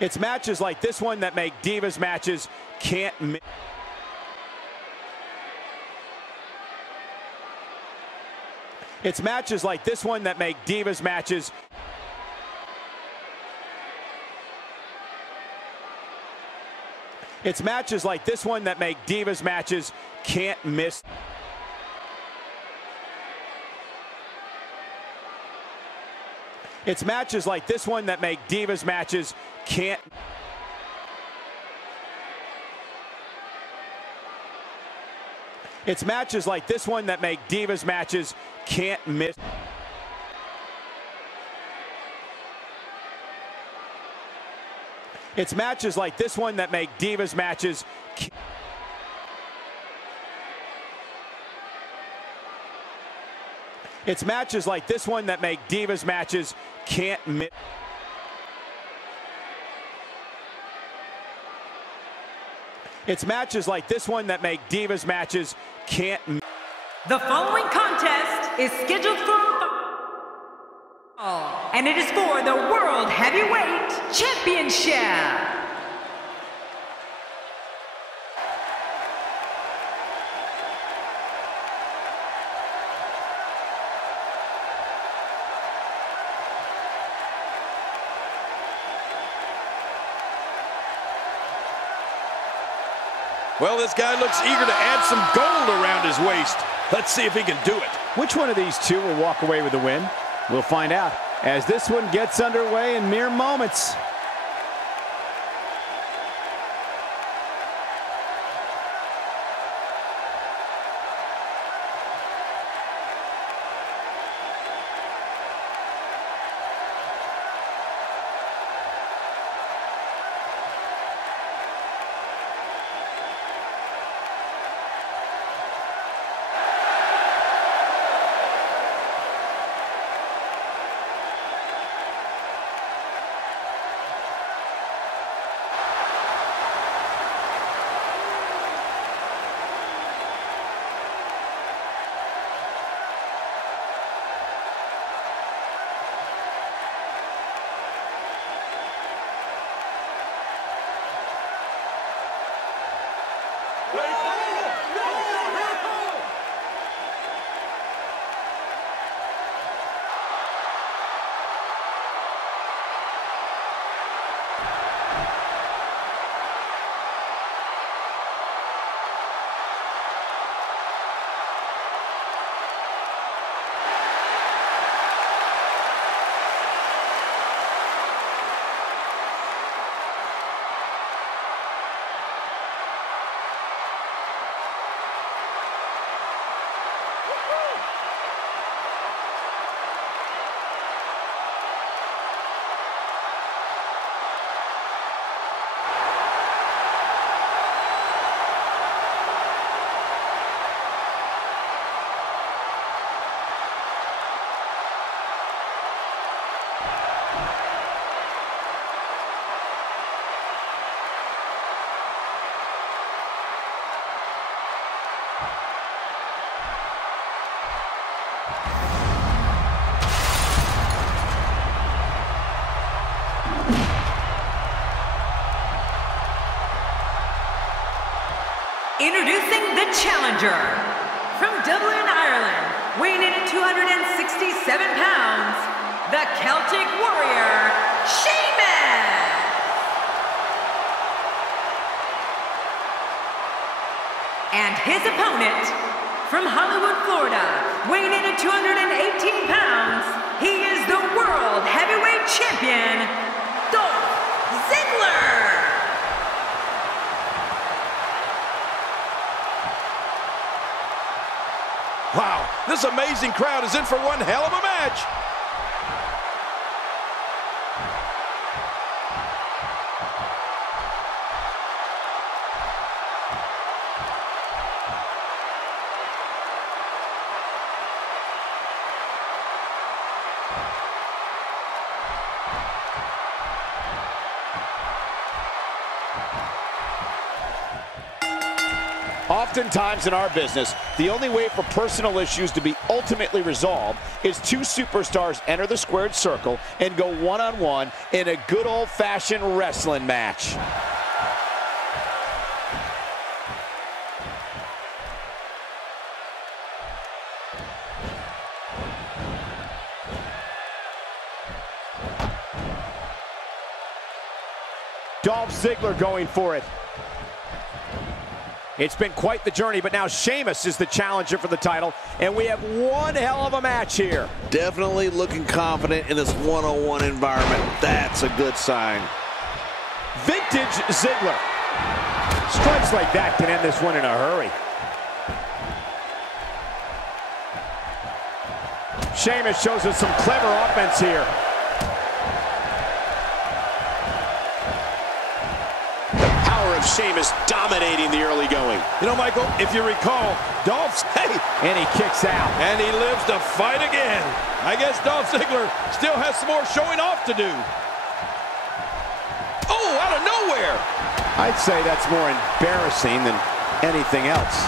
It's matches like this one that make Divas matches can't miss. It's matches like this one that make Divas matches. It's matches like this one that make Divas matches can't miss. It's matches like this one that make Divas matches can't. It's matches like this one that make Divas matches can't miss. It's matches like this one that make Divas matches. It's matches like this one that make Divas matches can't miss. It's matches like this one that make Divas matches can't miss. The following contest is scheduled for and it is for the World Heavyweight Championship. Well, this guy looks eager to add some gold around his waist. Let's see if he can do it. Which one of these two will walk away with the win? We'll find out as this one gets underway in mere moments. Introducing the challenger from Dublin, Ireland, weighing in at 267 pounds, the Celtic Warrior, Sheamus! And his opponent from Hollywood, Florida, weighing in at 218 pounds, he is the World Heavyweight Champion, Dolph Ziggler! Wow, this amazing crowd is in for one hell of a match. Oftentimes in our business, the only way for personal issues to be ultimately resolved is two superstars enter the squared circle and go one-on-one in a good old-fashioned wrestling match. Dolph Ziggler going for it. It's been quite the journey, but now Sheamus is the challenger for the title, and we have one hell of a match here. Definitely looking confident in this one-on-one environment. That's a good sign. Vintage Ziggler. Strikes like that can end this one in a hurry. Sheamus shows us some clever offense here. Sheamus dominating the early going. You know, Michael, if you recall, Dolph's, and he kicks out. And he lives to fight again. I guess Dolph Ziggler still has some more showing off to do. Oh, out of nowhere. I'd say that's more embarrassing than anything else.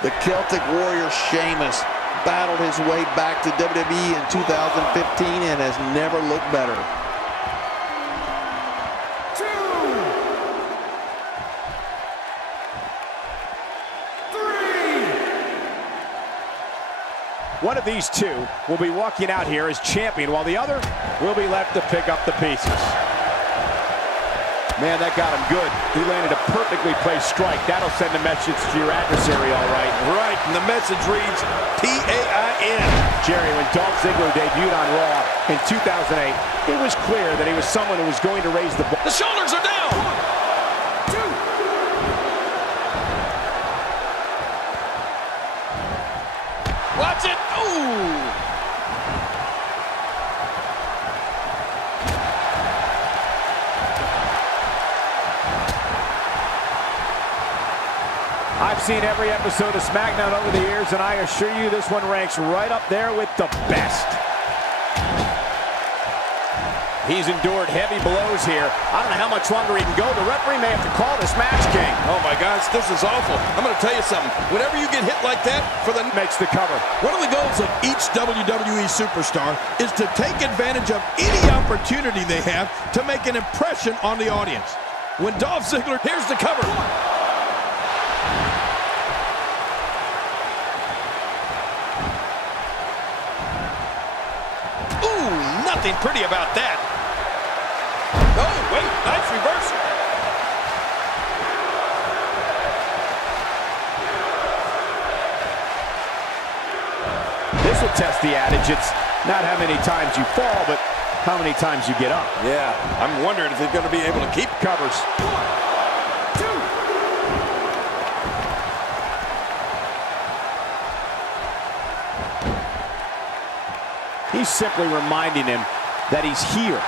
The Celtic Warrior Sheamus battled his way back to WWE in 2015 and has never looked better. One of these two will be walking out here as champion, while the other will be left to pick up the pieces. Man, that got him good. He landed a perfectly placed strike. That'll send a message to your adversary, all right. Right, and the message reads P-A-I-N. Jerry, when Dolph Ziggler debuted on Raw in 2008, it was clear that he was someone who was going to raise the bar. The shoulders are down. 1, 2. Watch it. Ooh. I've seen every episode of Smackdown over the years, and I assure you this one ranks right up there with the best. He's endured heavy blows here. I don't know how much longer he can go. The referee may have to call this match, King. Oh my gosh, this is awful. I'm going to tell you something. Whenever you get hit like that, makes the cover. One of the goals of each WWE superstar is to take advantage of any opportunity they have to make an impression on the audience. When Dolph Ziggler, here's the cover. Nothing pretty about that. Oh, wait, nice reversal. This will test the adage. It's not how many times you fall, but how many times you get up. Yeah, I'm wondering if he's going to be able to keep covers. 1, 2. He's simply reminding him that he's here.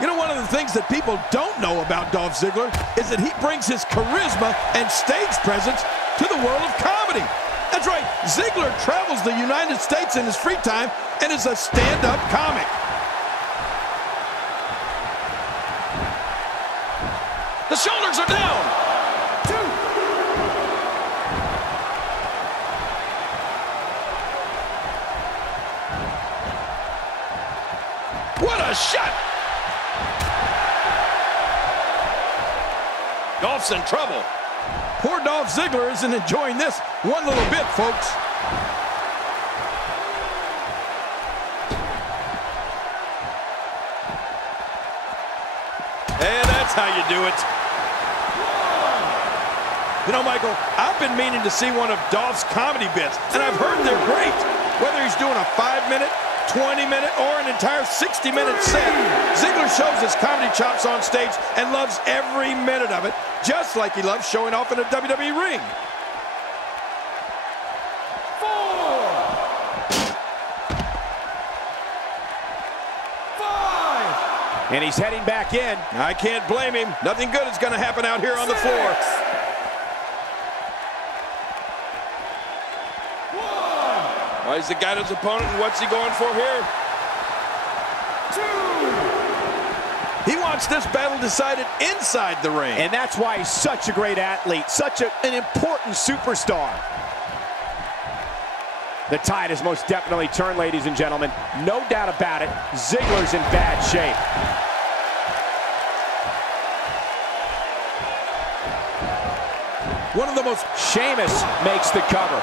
You know, one of the things that people don't know about Dolph Ziggler is that he brings his charisma and stage presence to the world of comedy. That's right, Ziggler travels the United States in his free time and is a stand-up comic. The shoulders are down. 2. What a shot. Dolph's in trouble. Poor Dolph Ziggler isn't enjoying this one little bit, folks. And that's how you do it. You know, Michael, I've been meaning to see one of Dolph's comedy bits, and I've heard they're great. Whether he's doing a 5-minute, 20-minute, or an entire 60-minute set, Ziggler shows his comedy chops on stage and loves every minute of it, just like he loves showing off in a WWE ring. 4. 5. And he's heading back in. I can't blame him. Nothing good is going to happen out here on the floor. He's the guy to his opponent, and what's he going for here? He wants this battle decided inside the ring. And that's why he's such a great athlete, such an important superstar. The tide has most definitely turned, ladies and gentlemen. No doubt about it, Ziggler's in bad shape. One of the most... Sheamus makes the cover.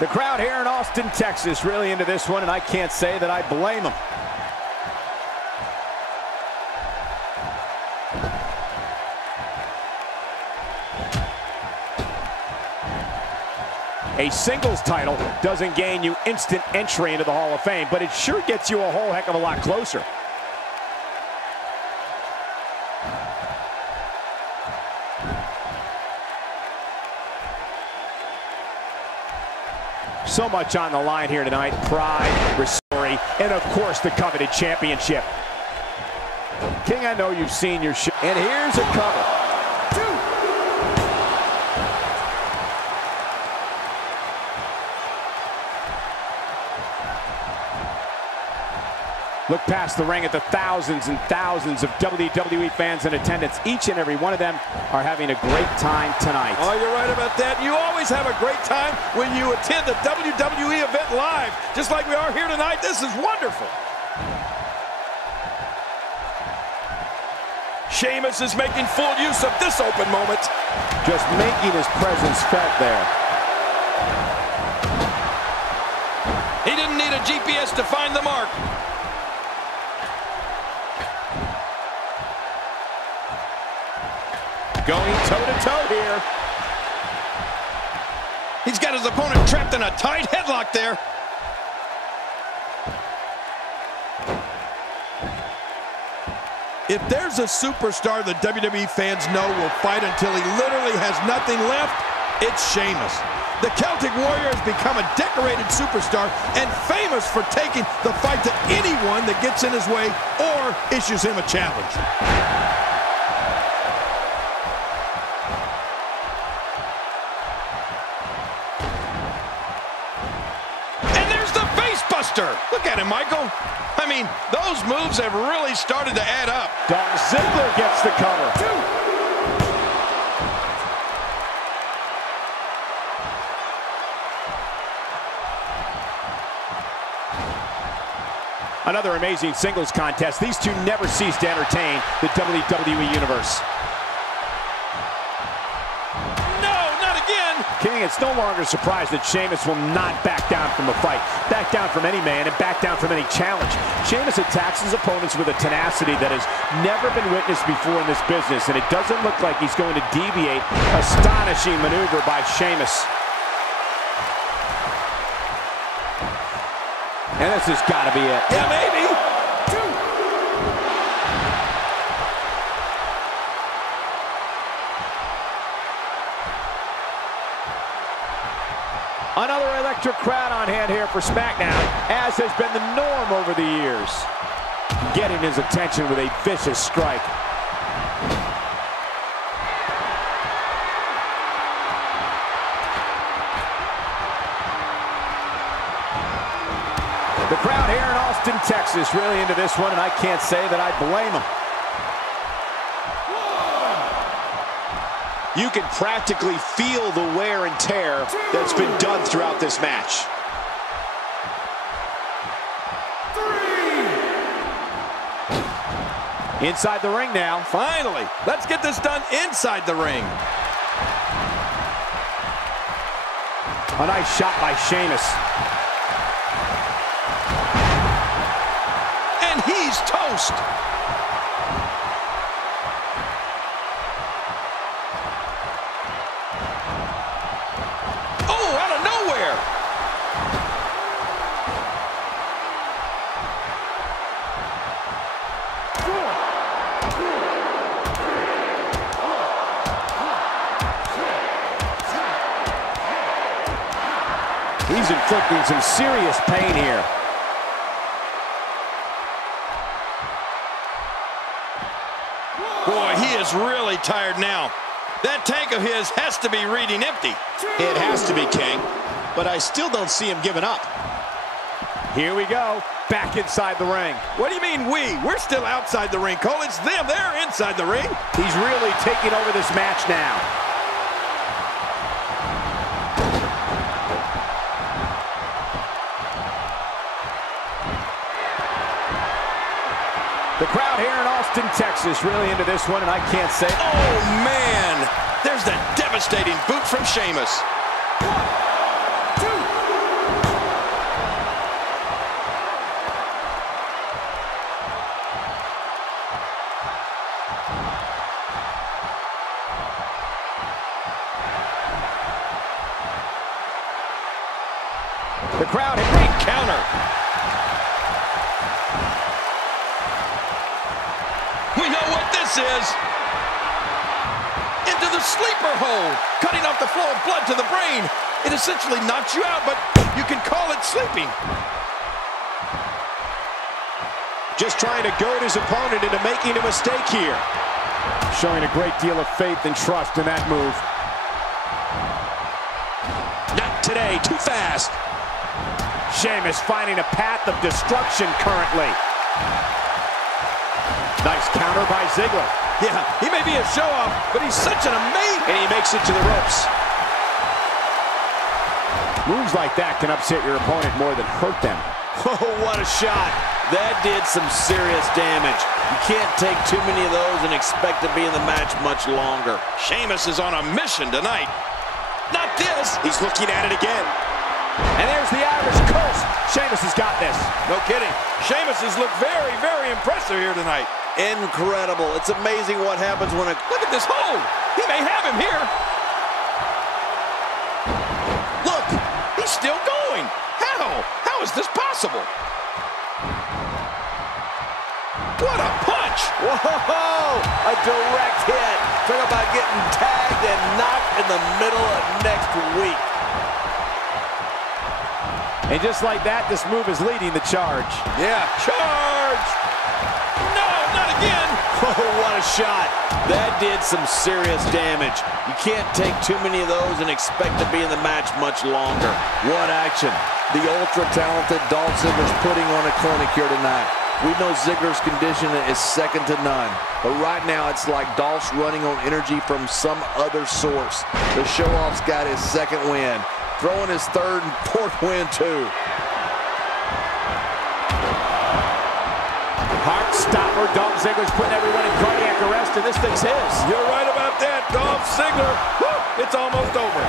The crowd here in Austin, Texas, really into this one, and I can't say that I blame them. A singles title doesn't gain you instant entry into the Hall of Fame, but it sure gets you a whole heck of a lot closer. So much on the line here tonight. Pride, restoring, and of course the coveted championship. King, I know you've seen your shit. And here's a cover. Look past the ring at the thousands and thousands of WWE fans in attendance. Each and every one of them are having a great time tonight. Oh, you're right about that. You always have a great time when you attend the WWE event live, just like we are here tonight. This is wonderful. Sheamus is making full use of this open moment. Just making his presence felt there. He didn't need a GPS to find the mark. Going toe-to-toe here. He's got his opponent trapped in a tight headlock there. If there's a superstar the WWE fans know will fight until he literally has nothing left, it's Sheamus. The Celtic Warrior has become a decorated superstar and famous for taking the fight to anyone that gets in his way or issues him a challenge. Look at him, Michael. I mean, those moves have really started to add up. Dolph Ziggler gets the cover. Another amazing singles contest. These two never cease to entertain the WWE Universe. King, it's no longer a surprise that Sheamus will not back down from a fight, back down from any man, and back down from any challenge. Sheamus attacks his opponents with a tenacity that has never been witnessed before in this business, and it doesn't look like he's going to deviate. Astonishing maneuver by Sheamus. And this has got to be it. Yeah, maybe. Another electric crowd on hand here for Smackdown, as has been the norm over the years. Getting his attention with a vicious strike. The crowd here in Austin, Texas, really into this one, and I can't say that I blame them. You can practically feel the wear and tear that's been done throughout this match. Inside the ring now. Finally, let's get this done inside the ring. A nice shot by Sheamus. And he's toast. He's inflicting some serious pain here. is really tired now. That tank of his has to be reading empty. It has to be, King. But I still don't see him giving up. Here we go. Back inside the ring. What do you mean we? We're still outside the ring, Cole. It's them. They're inside the ring. He's really taking over this match now. The crowd here in Austin, Texas, really into this one, and I can't say... Oh, man! There's that devastating boot from Sheamus. 1, 2. The crowd... Great counter. We know what this is. Into the sleeper hold. Cutting off the flow of blood to the brain. It essentially knocks you out, but you can call it sleeping. Just trying to goad his opponent into making a mistake here. Showing a great deal of faith and trust in that move. Not today, too fast. Sheamus finding a path of destruction currently. Nice counter by Ziggler. Yeah, he may be a show-off, but he's such an amazing... And he makes it to the ropes. Moves like that can upset your opponent more than hurt them. Oh, what a shot. That did some serious damage. You can't take too many of those and expect to be in the match much longer. Sheamus is on a mission tonight. Not this. He's looking at it again. And there's the Irish curse. Sheamus has got this. No kidding. Sheamus has looked very, very impressive here tonight. Incredible. It's amazing what happens when a... Look at this hold. He may have him here. Look, he's still going. How? How is this possible? What a punch. Whoa! A direct hit. Talk about getting tagged and knocked in the middle of next week. And just like that, this move is leading the charge. Yeah, charge! No, not again! Oh, what a shot. That did some serious damage. You can't take too many of those and expect to be in the match much longer. What action. The ultra-talented Dolph Ziggler's putting on a clinic here tonight. We know Ziggler's condition is second to none. But right now, it's like Dolph's running on energy from some other source. The show-off's got his second win. Throwing his third and fourth win, too. Heart stopper. Dolph Ziggler's putting everyone in cardiac arrest, and this thing's his. You're right about that, Dolph Ziggler. Woo, it's almost over.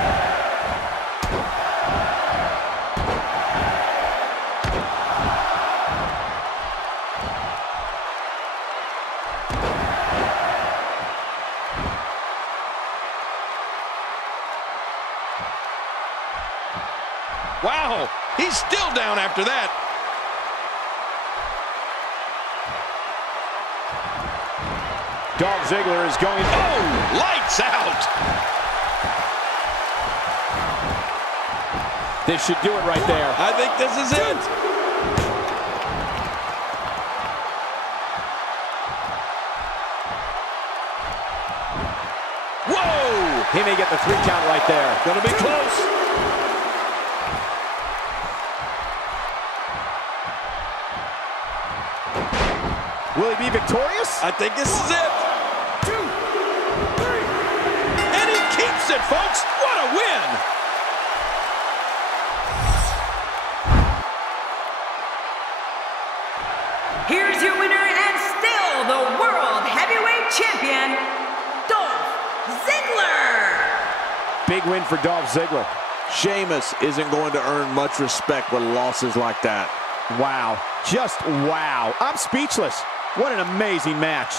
Wow, he's still down after that. Dolph Ziggler is going... Oh, lights out. This should do it right there. I think this is it. Whoa! He may get the 3 count right there. Gonna be close. Will he be victorious? I think this is it. 2, 3. And he keeps it, folks. What a win. Here's your winner and still the World Heavyweight Champion, Dolph Ziggler. Big win for Dolph Ziggler. Sheamus isn't going to earn much respect with losses like that. Wow. Just wow. I'm speechless. What an amazing match.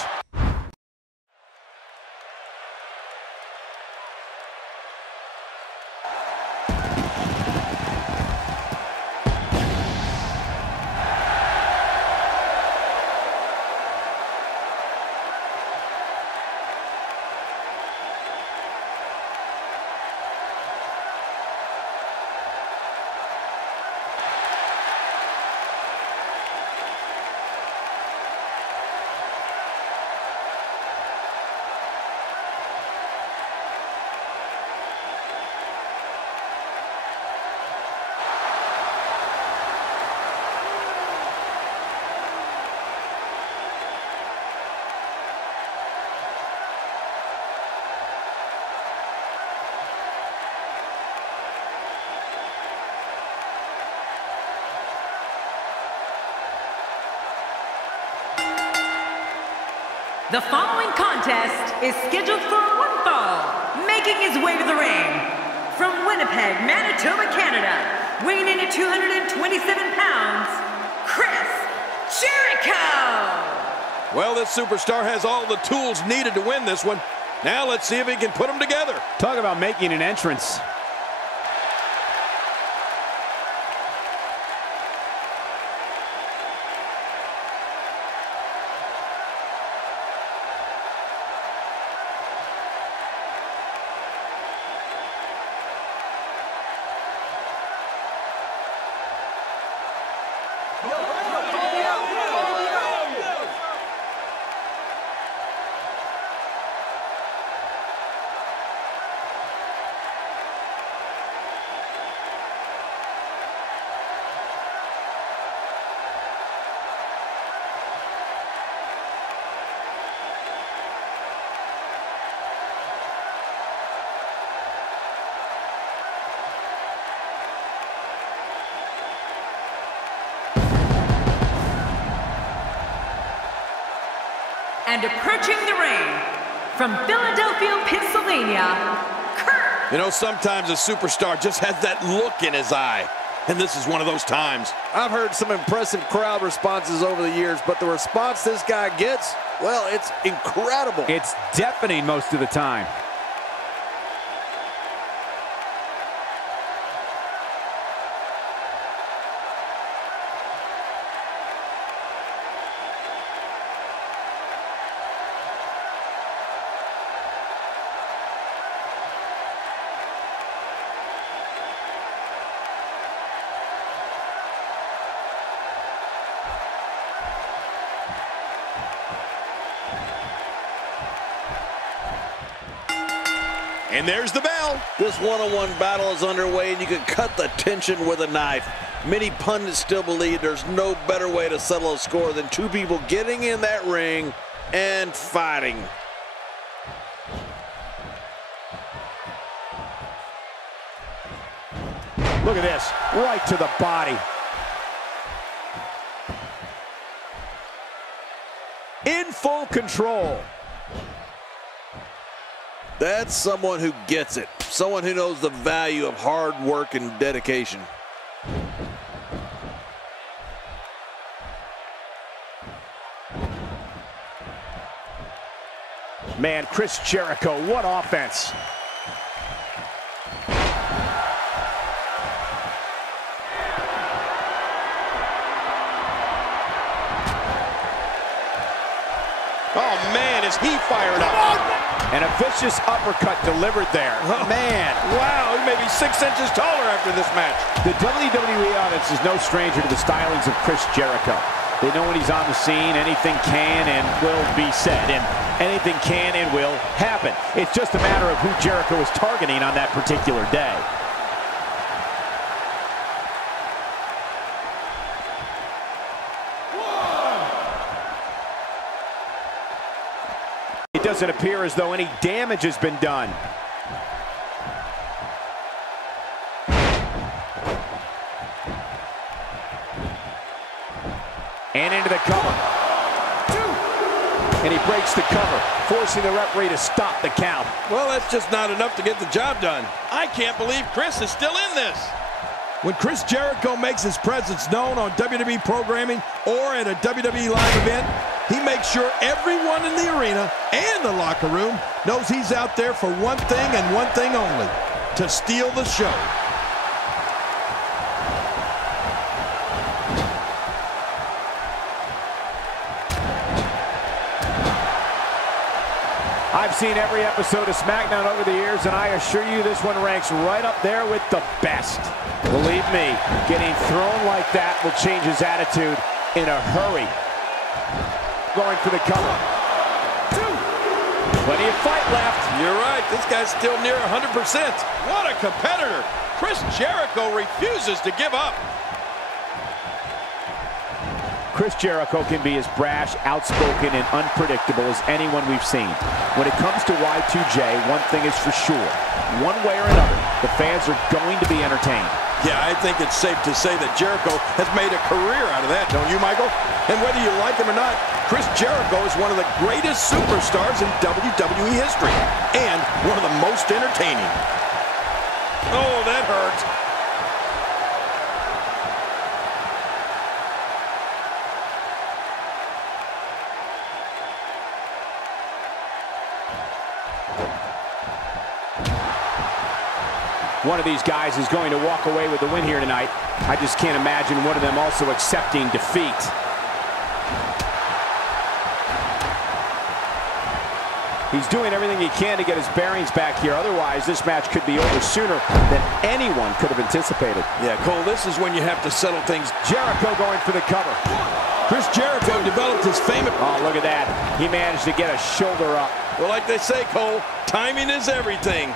The following contest is scheduled for one fall. Making his way to the ring from Winnipeg, Manitoba, Canada, weighing in at 227 pounds, Chris Jericho! Well, this superstar has all the tools needed to win this one. Now let's see if he can put them together. Talk about making an entrance. And approaching the ring from Philadelphia, Pennsylvania, Kurt. You know, sometimes a superstar just has that look in his eye. And this is one of those times. I've heard some impressive crowd responses over the years, but the response this guy gets, well, it's incredible. It's deafening most of the time. And there's the bell. This one-on-one battle is underway, and you can cut the tension with a knife. Many pundits still believe there's no better way to settle a score than two people getting in that ring and fighting. Look at this, right to the body. In full control. That's someone who gets it. Someone who knows the value of hard work and dedication. Man, Chris Jericho, what offense. Oh, man, is he fired up. And a vicious uppercut delivered there. Man. Wow, he may be 6 inches taller after this match. The WWE audience is no stranger to the stylings of Chris Jericho. They know when he's on the scene, anything can and will be said, and anything can and will happen. It's just a matter of who Jericho is targeting on that particular day. It doesn't appear as though any damage has been done. And into the cover. And he breaks the cover, forcing the referee to stop the count. Well, that's just not enough to get the job done. I can't believe Chris is still in this. When Chris Jericho makes his presence known on WWE programming or at a WWE live event, he makes sure everyone in the arena and the locker room knows he's out there for one thing and one thing only, to steal the show. I've seen every episode of Smackdown over the years, and I assure you this one ranks right up there with the best. Believe me, getting thrown like that will change his attitude in a hurry. Going for the cover. Plenty of fight left. You're right, this guy's still near 100%. What a competitor. Chris Jericho refuses to give up. Chris Jericho can be as brash, outspoken, and unpredictable as anyone we've seen. When it comes to Y2J, one thing is for sure. One way or another, the fans are going to be entertained. Yeah, I think it's safe to say that Jericho has made a career out of that, don't you, Michael? And whether you like him or not, Chris Jericho is one of the greatest superstars in WWE history and one of the most entertaining. Oh, that hurt. One of these guys is going to walk away with the win here tonight. I just can't imagine one of them also accepting defeat. He's doing everything he can to get his bearings back here. Otherwise, this match could be over sooner than anyone could have anticipated. Yeah, Cole, this is when you have to settle things. Jericho going for the cover. Chris Jericho developed his famous... Oh, look at that. He managed to get a shoulder up. Well, like they say, Cole, timing is everything.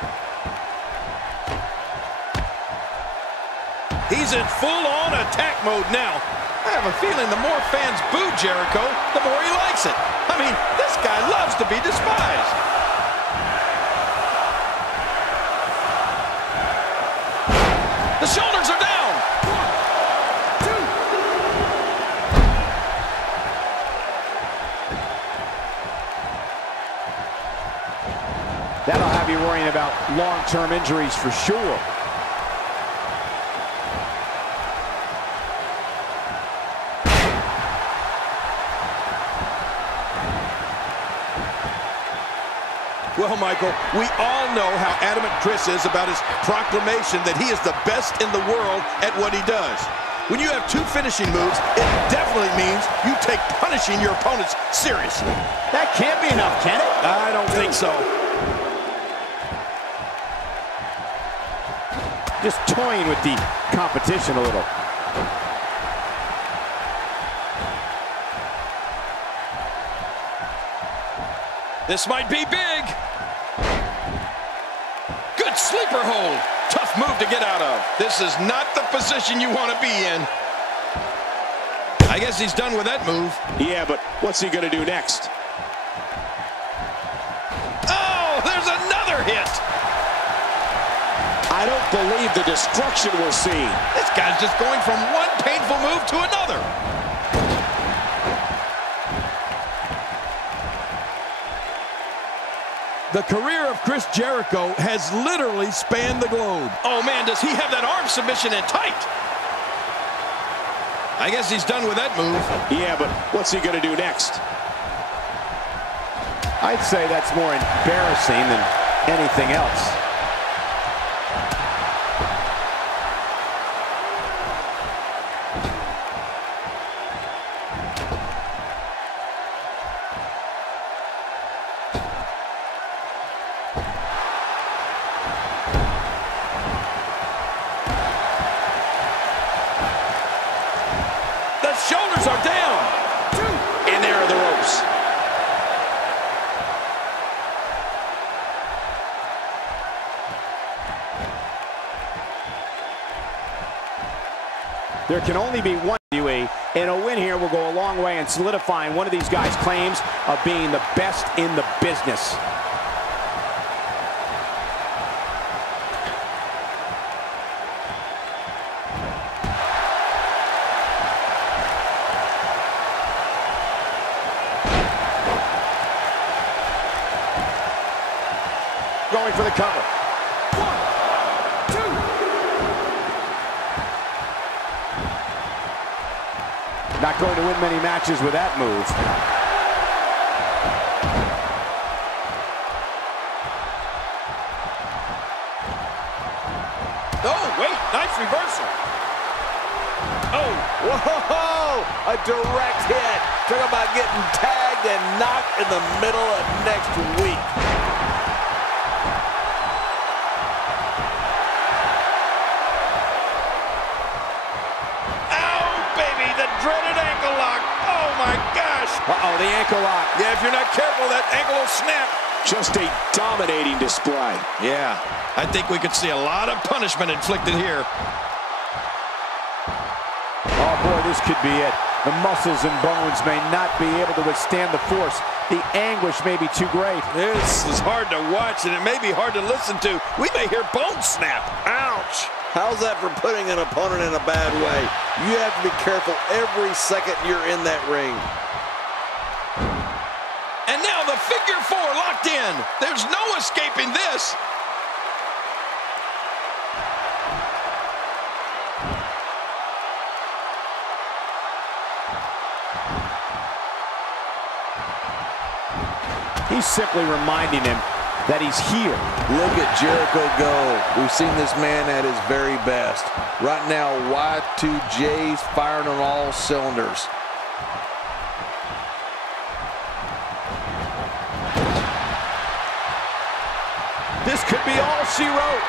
He's in full-on attack mode now. I have a feeling the more fans boo Jericho, the more he likes it. I mean, this guy loves to be despised. The shoulders are down. 1, 2. That'll have you worrying about long-term injuries for sure. Well, Michael, we all know how adamant Chris is about his proclamation that he is the best in the world at what he does. When you have 2 finishing moves, it definitely means you take punishing your opponents seriously. That can't be enough, can it? I don't think so. Just toying with the competition a little. This might be big. Good sleeper hold. Tough move to get out of. This is not the position you want to be in. I guess he's done with that move. Yeah, but what's he going to do next? Oh, there's another hit. I don't believe the destruction we're seeing. This guy's just going from one painful move to another. The career of Chris Jericho has literally spanned the globe. Oh, man, does he have that arm submission in tight? I guess he's done with that move. Yeah, but what's he going to do next? I'd say that's more embarrassing than anything else. Shoulders are down. 2. And there are the ropes. There can only be one WWE, and a win here will go a long way in solidifying one of these guys' claims of being the best in the business. Going for the cover. 1, 2. Not going to win many matches with that move. Oh, wait, nice reversal. Oh, Whoa, a direct hit. Talk about getting tagged and knocked in the middle of next week. dreaded ankle lock. Oh, my gosh. Uh-oh, the ankle lock. Yeah, if you're not careful, that ankle will snap. Just a dominating display. Yeah, I think we could see a lot of punishment inflicted here. Oh, boy, this could be it. The muscles and bones may not be able to withstand the force. The anguish may be too great. This is hard to watch, and it may be hard to listen to. We may hear bones snap. Ouch. How's that for putting an opponent in a bad way? You have to be careful every second you're in that ring. And now the figure four locked in. There's no escaping this. He's simply reminding him that he's here. Look at Jericho go. We've seen this man at his very best. Right now, Y2J's firing on all cylinders. This could be all she wrote.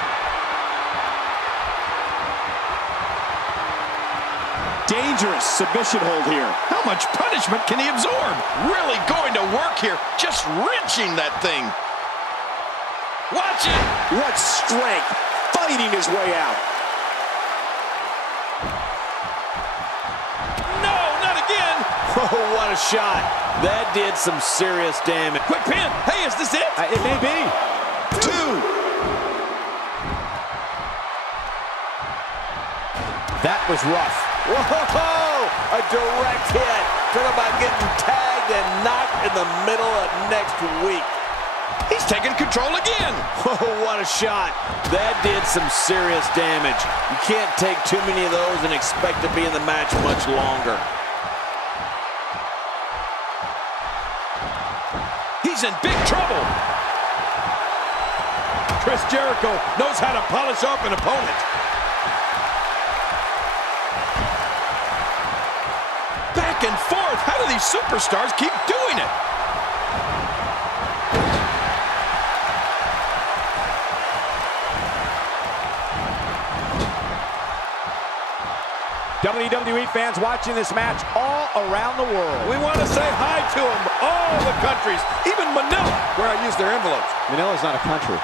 Dangerous submission hold here. How much punishment can he absorb? Really going to work here. Just wrenching that thing. Watch it. What strength, fighting his way out. No, not again. Oh, what a shot. That did some serious damage. Quick pin. Hey, is this it? It may be. 2. That was rough. Whoa, a direct hit. Talk about getting tagged and knocked in the middle of next week. He's taking control again. Oh, what a shot. That did some serious damage. You can't take too many of those and expect to be in the match much longer. He's in big trouble. Chris Jericho knows how to polish off an opponent. Back and forth. How do these superstars keep doing it? WWE fans watching this match all around the world. We want to say hi to them, all the countries, even Manila, where I use their envelopes. Manila's not a country.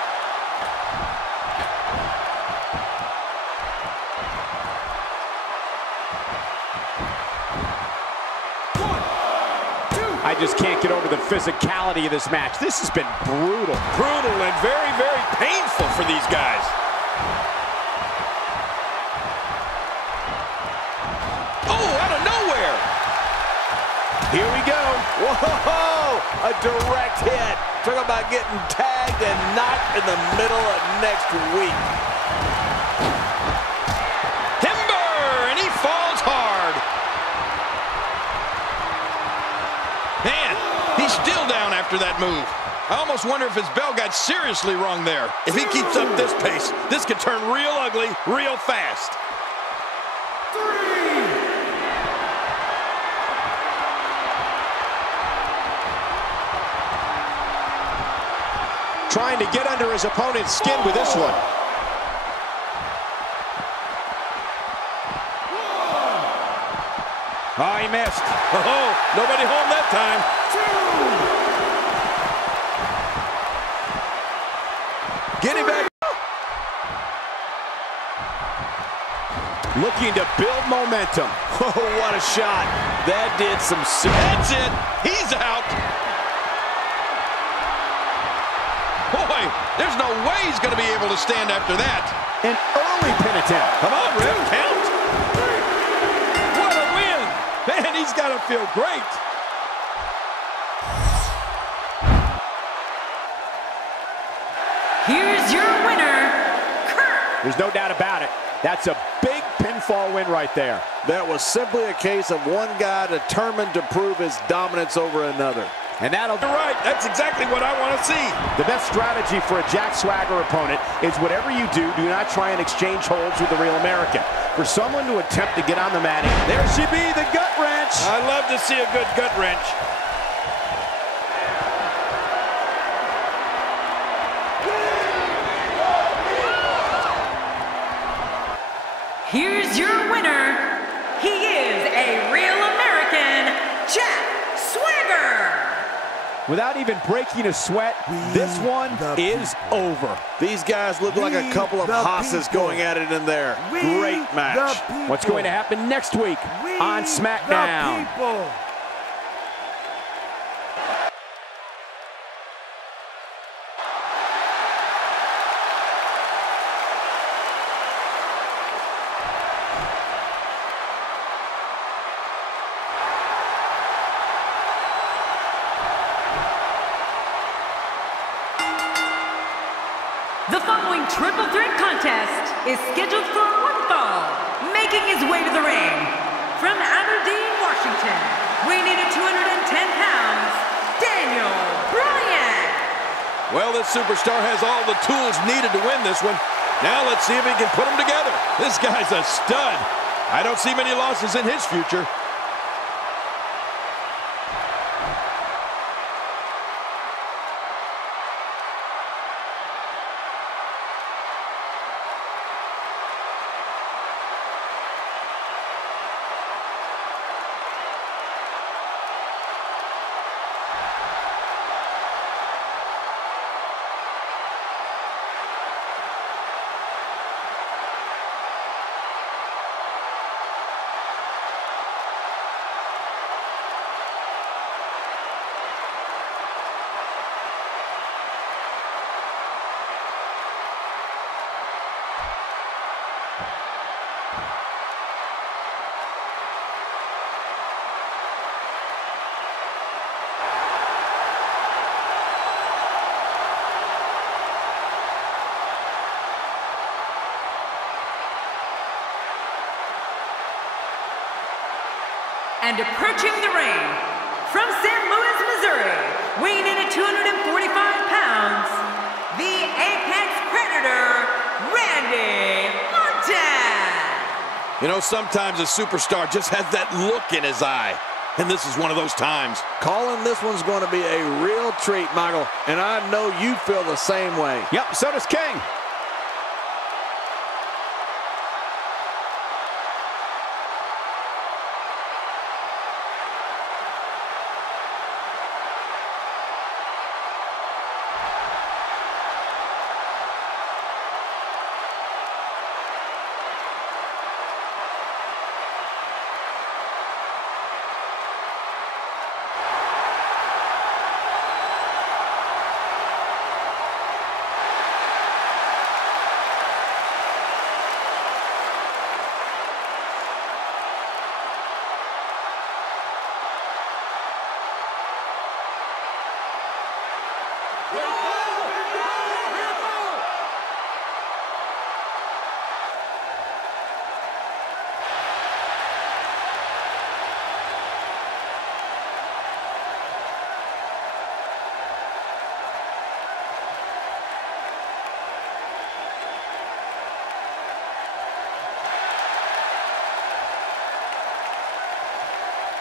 I just can't get over the physicality of this match. This has been brutal. Brutal and very, very painful for these guys. Oh, out of nowhere. Here we go. Whoa, a direct hit. Talk about getting tagged and knocked in the middle of next week. Timber, and he falls hard. Man, he's still down after that move. I almost wonder if his bell got seriously wrong there. If he keeps up this pace, this could turn real ugly real fast. 3. Trying to get under his opponent's skin with this one. Oh, he missed. Oh, nobody home that time. 2. Getting back. Looking to build momentum. Oh, what a shot. That did some That's it. He's out. Boy, there's no way he's going to be able to stand after that. An early pin attempt. Come on, Rip, count. What a win. Man, he's got to feel great. Here's your winner, Kurt. There's no doubt about it. That's a big pinfall win right there. That was simply a case of one guy determined to prove his dominance over another. And that'll You're right. That's exactly what I want to see. The best strategy for a Jack Swagger opponent is whatever you do, do not try and exchange holds with the Real American. For someone to attempt to get on the mat, there she be, the gut wrench. I love to see a good gut wrench. Here's your winner. He is a Real American, Jack Swagger. Without even breaking a sweat, this one is over. These guys look like a couple of hosses going at it in there. Great match. What's going to happen next week on Smackdown? The following triple threat contest is scheduled for one fall. Making his way to the ring from Aberdeen, Washington, weighing in at 210 pounds, Daniel Bryan. Well, this superstar has all the tools needed to win this one. Now let's see if he can put them together. This guy's a stud. I don't see many losses in his future. And approaching the ring from St. Louis, Missouri, weighing in at 245 pounds, the Apex Predator, Randy Orton. You know, sometimes a superstar just has that look in his eye. And this is one of those times. Calling this one's going to be a real treat, Michael. And I know you feel the same way. Yep, so does King.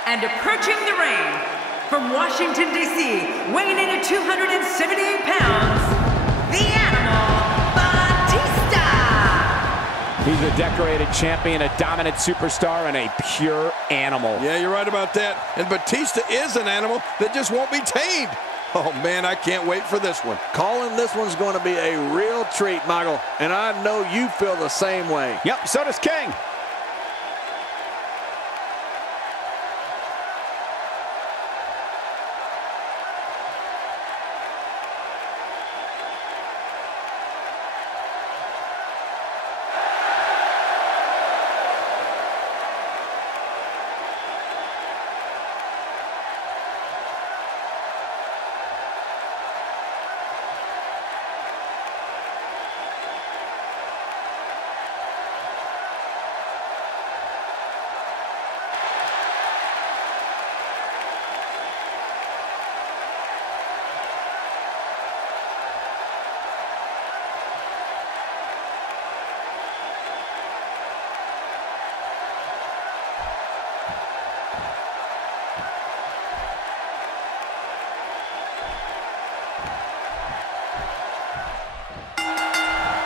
And approaching the ring from Washington, D.C., weighing in at 278 pounds, the Animal, Batista. He's a decorated champion, a dominant superstar, and a pure animal. Yeah, you're right about that. And Batista is an animal that just won't be tamed. Oh, man, I can't wait for this one. Calling this one's going to be a real treat, Michael. And I know you feel the same way. Yep, so does King.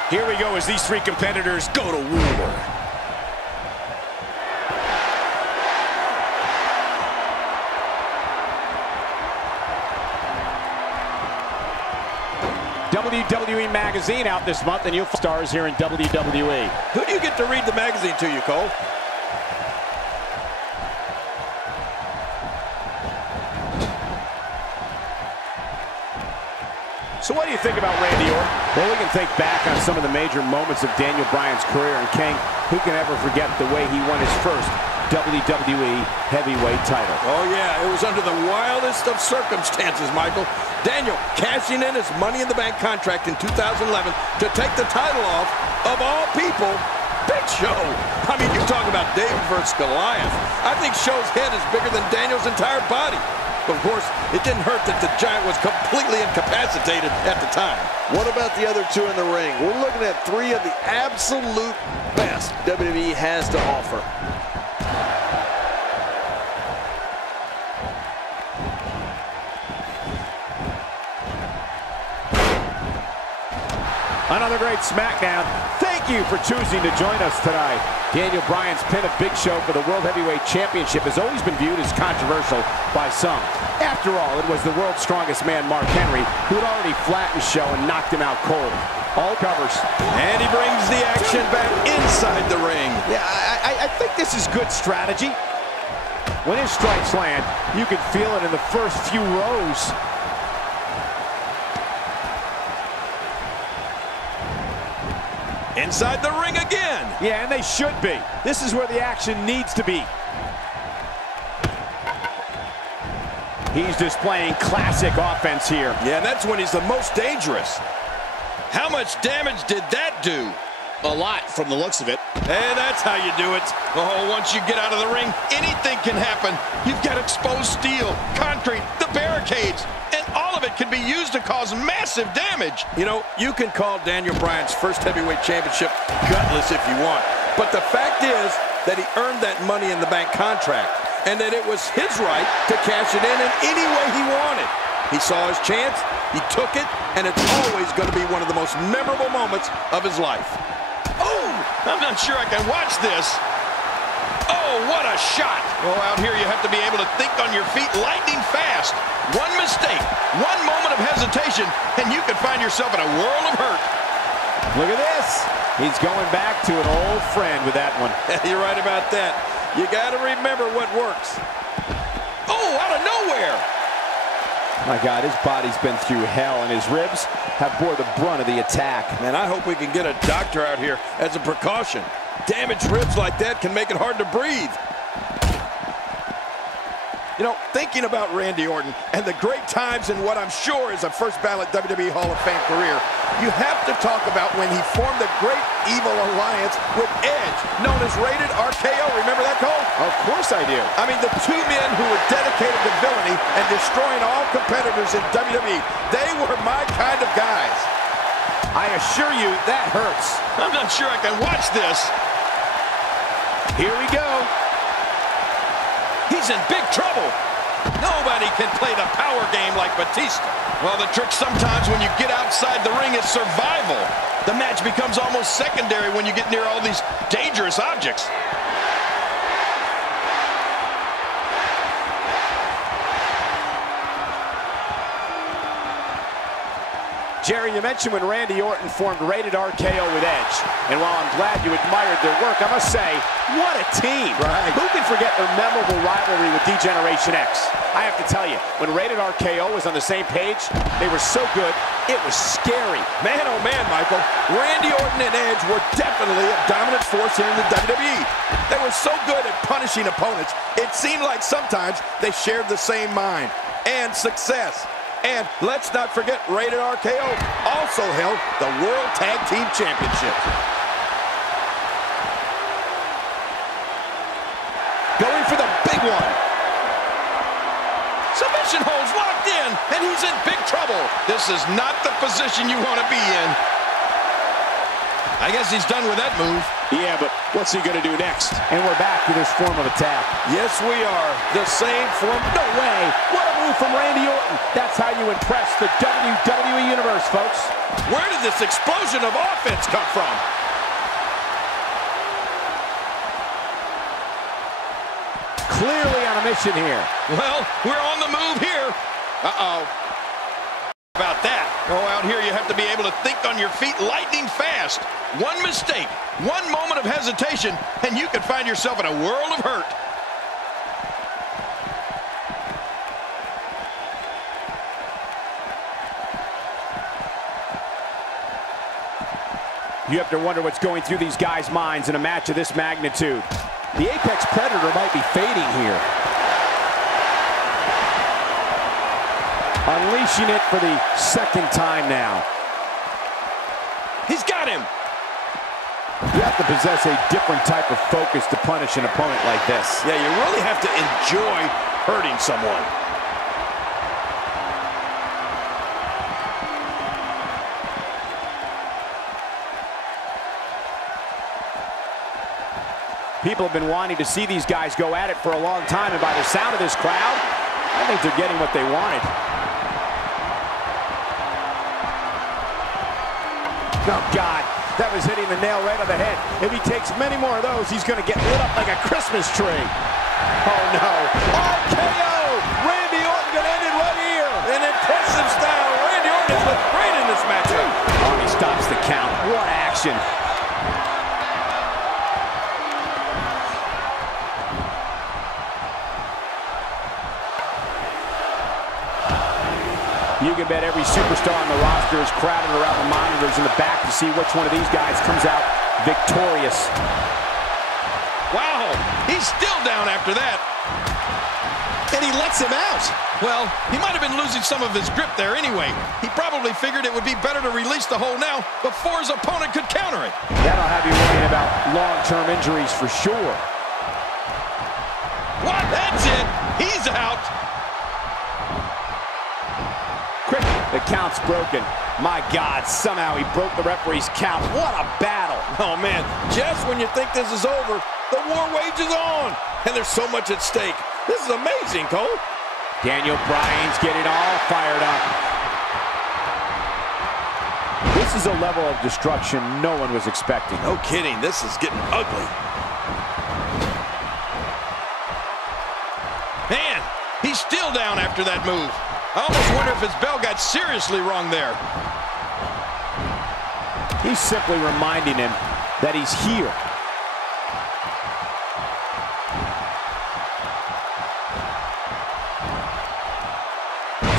Here we go as these three competitors go to war. WWE Magazine out this month, and you'll find stars here in WWE. Who do you get to read the magazine to you, Cole? So what do you think about Randy Orton? Well, we can think back on some of the major moments of Daniel Bryan's career, and King, who can ever forget the way he won his first WWE Heavyweight title. Oh, yeah, it was under the wildest of circumstances, Michael. Daniel cashing in his Money in the Bank contract in 2011 to take the title off, of all people, Big Show. I mean, you talk about David versus Goliath. I think Show's head is bigger than Daniel's entire body. But of course, it didn't hurt that the Giant was completely incapacitated at the time. What about the other two in the ring? We're looking at three of the absolute best WWE has to offer. Another great Smackdown. Thank you for choosing to join us tonight. Daniel Bryan's pin of Big Show for the World Heavyweight Championship has always been viewed as controversial by some. After all, it was the world's strongest man, Mark Henry, who had already flattened Show and knocked him out cold. All covers. And he brings the action back inside the ring. Yeah, I think this is good strategy. When his strikes land, you can feel it in the first few rows. Inside the ring again. Yeah, and they should be. This is where the action needs to be. He's displaying classic offense here. Yeah, that's when he's the most dangerous. How much damage did that do? A lot from the looks of it. Hey, that's how you do it. Oh, once you get out of the ring, anything can happen. You've got exposed steel, concrete, the barricades, and all of it can be used to cause massive damage. You know, you can call Daniel Bryan's first heavyweight championship gutless if you want, but the fact is that he earned that Money in the Bank contract, and that it was his right to cash it in any way he wanted. He saw his chance, he took it, and it's always going to be one of the most memorable moments of his life. Oh, I'm not sure I can watch this. Oh, what a shot. Oh, out here you have to be able to think on your feet lightning fast. One mistake, one moment of hesitation, and you can find yourself in a world of hurt. Look at this. He's going back to an old friend with that one. You're right about that. You got to remember what works. Oh, out of nowhere. My God, his body's been through hell, and his ribs have bore the brunt of the attack. Man, I hope we can get a doctor out here as a precaution. Damaged ribs like that can make it hard to breathe. You know, thinking about Randy Orton and the great times in what I'm sure is a first ballot WWE Hall of Fame career, you have to talk about when he formed the Great Evil Alliance with Edge, known as Rated RKO. Remember that, Cole? Of course I do. I mean, the two men who were dedicated to villainy and destroying all competitors in WWE, they were my kind of guys. I assure you, that hurts. I'm not sure I can watch this. Here we go. He's in big trouble. Nobody can play the power game like Batista. Well, the trick sometimes when you get outside the ring is survival. The match becomes almost secondary when you get near all these dangerous objects. Jerry, you mentioned when Randy Orton formed Rated RKO with Edge. And while I'm glad you admired their work, I must say, what a team. Right. Who can forget their memorable rivalry with D-Generation X? I have to tell you, when Rated RKO was on the same page, they were so good, it was scary. Man, oh man, Michael. Randy Orton and Edge were definitely a dominant force here in the WWE. They were so good at punishing opponents, it seemed like sometimes they shared the same mind and success. And let's not forget, Rated RKO also held the World Tag Team Championship. Going for the big one. Submission holds locked in, and he's in big trouble. This is not the position you want to be in. I guess he's done with that move. Yeah, but what's he going to do next? And we're back to this form of attack. Yes, we are. The same form. No way. What a move from Randy Orton. That's how you impress the WWE Universe, folks. Where did this explosion of offense come from? Clearly on a mission here. Well, we're on the move here. Uh-oh. About that. Oh, out here you have to be able to think on your feet lightning fast. One mistake, one moment of hesitation, and you can find yourself in a world of hurt. You have to wonder what's going through these guys' minds in a match of this magnitude. The Apex Predator might be fading here. Unleashing it for the second time now. He's got him. You have to possess a different type of focus to punish an opponent like this. Yeah, you really have to enjoy hurting someone. People have been wanting to see these guys go at it for a long time, and by the sound of this crowd, I think they're getting what they wanted. Oh, God, that was hitting the nail right on the head. If he takes many more of those, he's going to get lit up like a Christmas tree. Oh, no. RKO! Randy Orton going to end it right here. An impressive style. Randy Orton has looked great in this matchup. Oh, he stops the count. What action. You can bet every superstar on the roster is crowded around the monitors in the back to see which one of these guys comes out victorious. Wow, he's still down after that. And he lets him out. Well, he might have been losing some of his grip there anyway. He probably figured it would be better to release the hold now before his opponent could counter it. That'll have you worrying about long-term injuries for sure. What? That's it. He's out. Quick, the count's broken. My God, somehow he broke the referee's count. What a battle. Oh, man, just when you think this is over, the war wages on. And there's so much at stake. This is amazing, Cole. Daniel Bryan's getting all fired up. This is a level of destruction no one was expecting. No kidding, this is getting ugly. Man, he's still down after that move. I almost wonder if his bell got seriously wrong there. He's simply reminding him that he's here.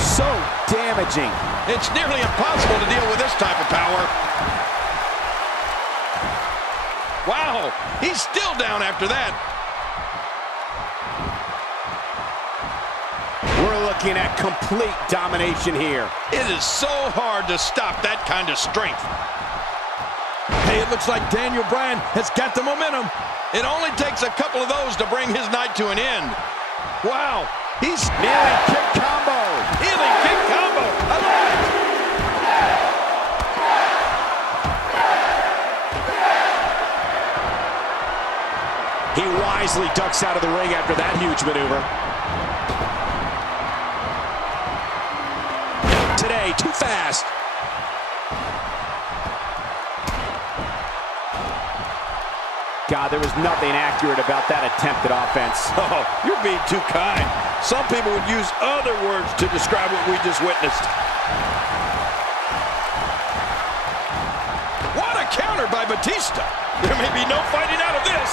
So damaging. It's nearly impossible to deal with this type of power. Wow, he's still down after that. We're looking at complete domination here. It is so hard to stop that kind of strength. Hey, it looks like Daniel Bryan has got the momentum. It only takes a couple of those to bring his night to an end. Wow, he's kneeling kick combo. Kneeling kick combo. I love it. He wisely ducks out of the ring after that huge maneuver. Today, too fast. God, there was nothing accurate about that attempted offense. Oh, you're being too kind. Some people would use other words to describe what we just witnessed. What a counter by Batista. There may be no fighting out of this.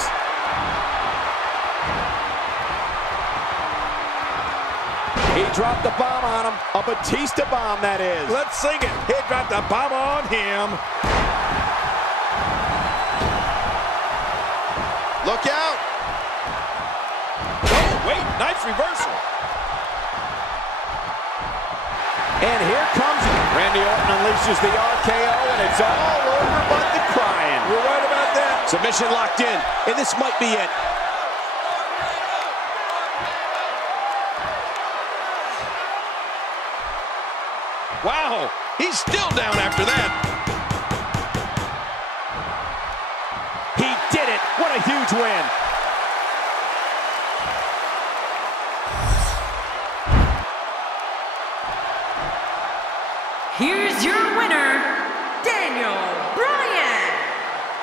He dropped the bomb on him. A Batista bomb, that is. Let's sing it. He dropped the bomb on him. Look out. Oh, wait. Nice reversal. And here comes Randy Orton unleashes the RKO, and it's all over but the crying. You're right about that. Submission locked in, and this might be it. Wow, he's still down after that. He did it. What a huge win. Here's your winner, Daniel Bryan.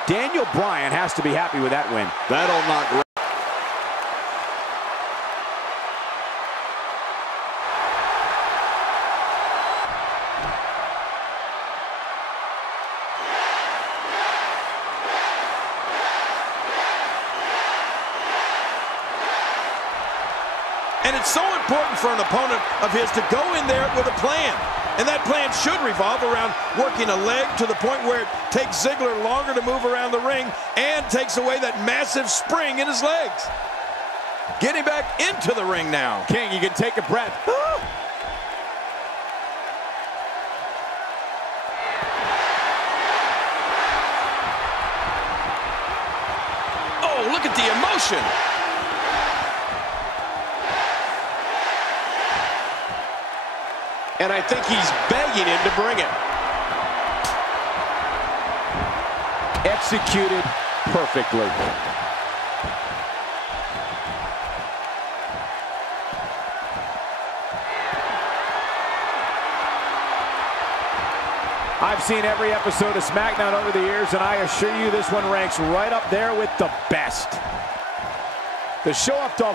Daniel Bryan has to be happy with that win. That'll knock. And it's so important for an opponent of his to go in there with a plan. And that plan should revolve around working a leg to the point where it takes Ziggler longer to move around the ring and takes away that massive spring in his legs. Getting back into the ring now. King, you can take a breath. Oh, look at the emotion. And I think he's begging him to bring it. Executed perfectly. I've seen every episode of Smackdown over the years, and I assure you this one ranks right up there with the best. The show-off Dolph